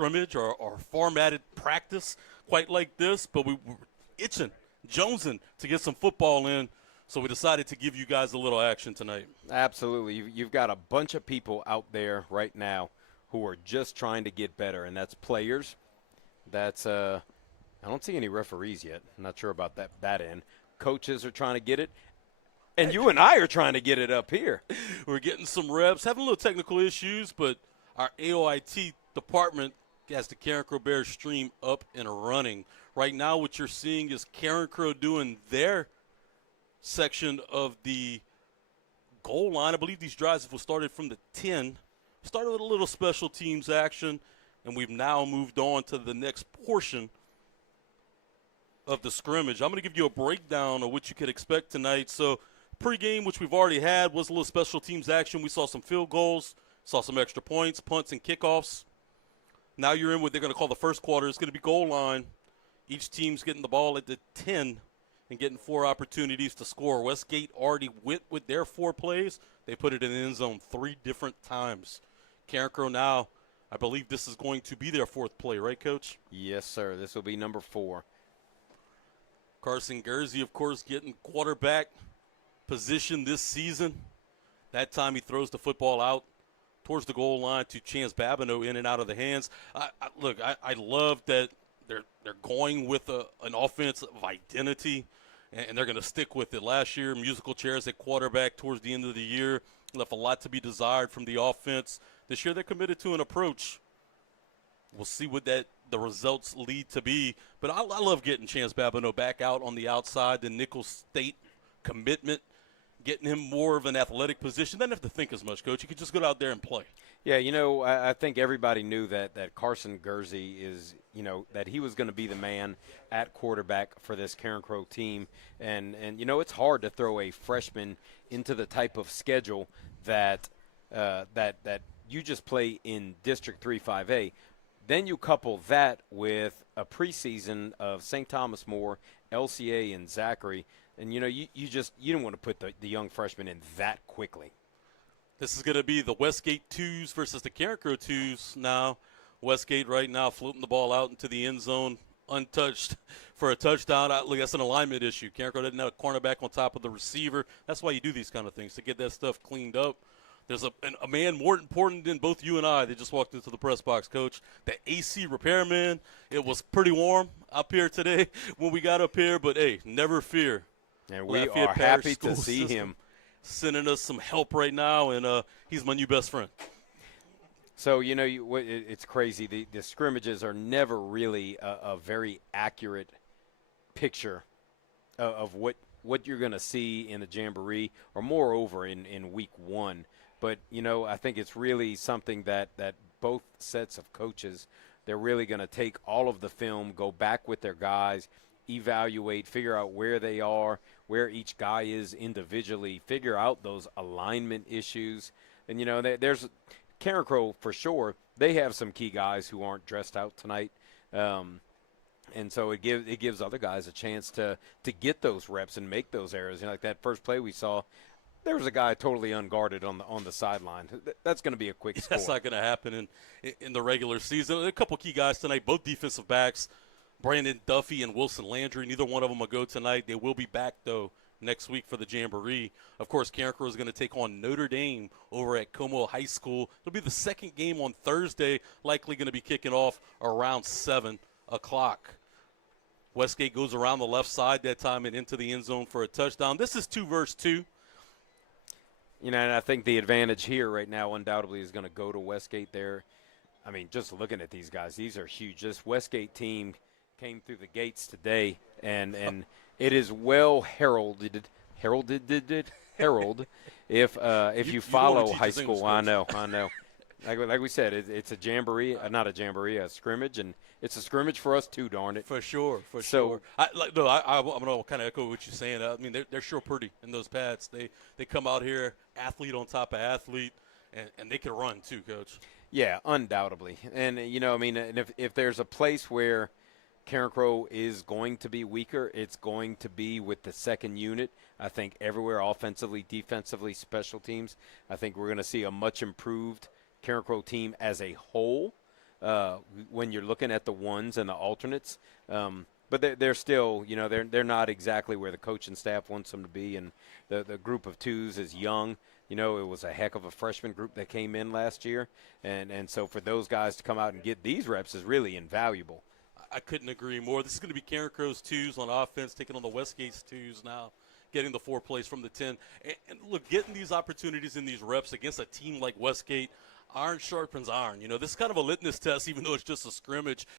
scrimmage or formatted practice quite like this, but we were itching, jonesing to get some football in, so we decided to give you guys a little action tonight. Absolutely. You've got a bunch of people out there right now who are just trying to get better, and that's players. That's I don't see any referees yet. I'm not sure about that end. Coaches are trying to get it, and you and I are trying to get it up here. We're getting some reps, having a little technical issues, but our AOIT department has the Carencro Bears stream up and running. Right now what you're seeing is Carencro doing their section of the goal line. I believe these drives were started from the 10, started with a little special teams action, and we've now moved on to the next portion of the scrimmage. I'm going to give you a breakdown of what you could expect tonight. So pregame, which we've already had, was a little special teams action. We saw some field goals, saw some extra points, punts, and kickoffs. Now you're in what they're going to call the first quarter. It's going to be goal line. Each team's getting the ball at the 10 and getting 4 opportunities to score. Westgate already went with their 4 plays. They put it in the end zone 3 different times. Carencro now, I believe this is going to be their 4th play, right, Coach? Yes, sir. This will be number 4. Carson Gursey, of course, getting quarterback position this season. That time he throws the football out towards the goal line to Chance Babineau, in and out of the hands. I love that they're going with an offense of identity, and they're going to stick with it. Last year, musical chairs at quarterback towards the end of the year left a lot to be desired from the offense. This year they're committed to an approach. We'll see what the results lead to be. But I love getting Chance Babineau back out on the outside, the nickel state commitment, getting him more of an athletic position. Doesn't have to think as much, Coach. He could just go out there and play. Yeah, I think everybody knew that Carson Gursey is, that he was going to be the man at quarterback for this Carencro team. And it's hard to throw a freshman into the type of schedule that you just play in District 3-5A. Then you couple that with a preseason of St. Thomas More, LCA, and Zachary. And, you don't want to put the young freshman in that quickly. This is going to be the Westgate 2s versus the Carencro 2s now. Westgate right now floating the ball out into the end zone untouched for a touchdown. Look, that's an alignment issue. Carencro didn't have a cornerback on top of the receiver. That's why you do these kind of things, to get that stuff cleaned up. There's a man more important than both you and I that just walked into the press box, Coach. The AC repairman. It was pretty warm up here today when we got up here, but, hey, never fear. And we are happy to see him. Sending us some help right now, and he's my new best friend. So, it's crazy. The scrimmages are never really a very accurate picture of what you're going to see in the Jamboree, or moreover in week 1. But, I think it's really something that both sets of coaches, they're really going to take all of the film, go back with their guys, evaluate, figure out where they are, where each guy is individually, figure out those alignment issues. And, there's Carencro for sure. They have some key guys who aren't dressed out tonight. And so it gives other guys a chance to get those reps and make those errors. Like that first play we saw, there was a guy totally unguarded on the sideline. That's going to be a quick score. That's not going to happen in the regular season. A couple key guys tonight, both defensive backs, Brandon Duffy and Wilson Landry. Neither one of them will go tonight. They will be back, though, next week for the Jamboree. Of course, Carencro is going to take on Notre Dame over at Como High School. It'll be the second game on Thursday, likely going to be kicking off around 7 o'clock. Westgate goes around the left side that time and into the end zone for a touchdown. This is 2 versus 2. And I think the advantage here right now undoubtedly is going to go to Westgate there. I mean, just looking at these guys, these are huge. This Westgate team came through the gates today, and it is well heralded. If you follow high school, I know. Like we said, it's a jamboree, not a jamboree, a scrimmage, and it's a scrimmage for us too, darn it. For sure. I'm going to kind of echo what you're saying. I mean, they're sure pretty in those pads. They come out here, athlete on top of athlete, and they can run too, Coach. Yeah, undoubtedly. And, if there's a place where Carencro is going to be weaker, it's going to be with the second unit. I think everywhere, offensively, defensively, special teams, I think we're going to see a much improved Carencro team as a whole. when you're looking at the ones and the alternates. But they're still, they're not exactly where the coaching staff wants them to be, and the group of twos is young. It was a heck of a freshman group that came in last year, and so for those guys to come out and get these reps is really invaluable. I couldn't agree more. This is going to be Carencro's twos on offense, taking on the Westgate's twos now, getting the 4 plays from the 10. And look, getting these opportunities in these reps against a team like Westgate, iron sharpens iron. This is kind of a litmus test, even though it's just a scrimmage.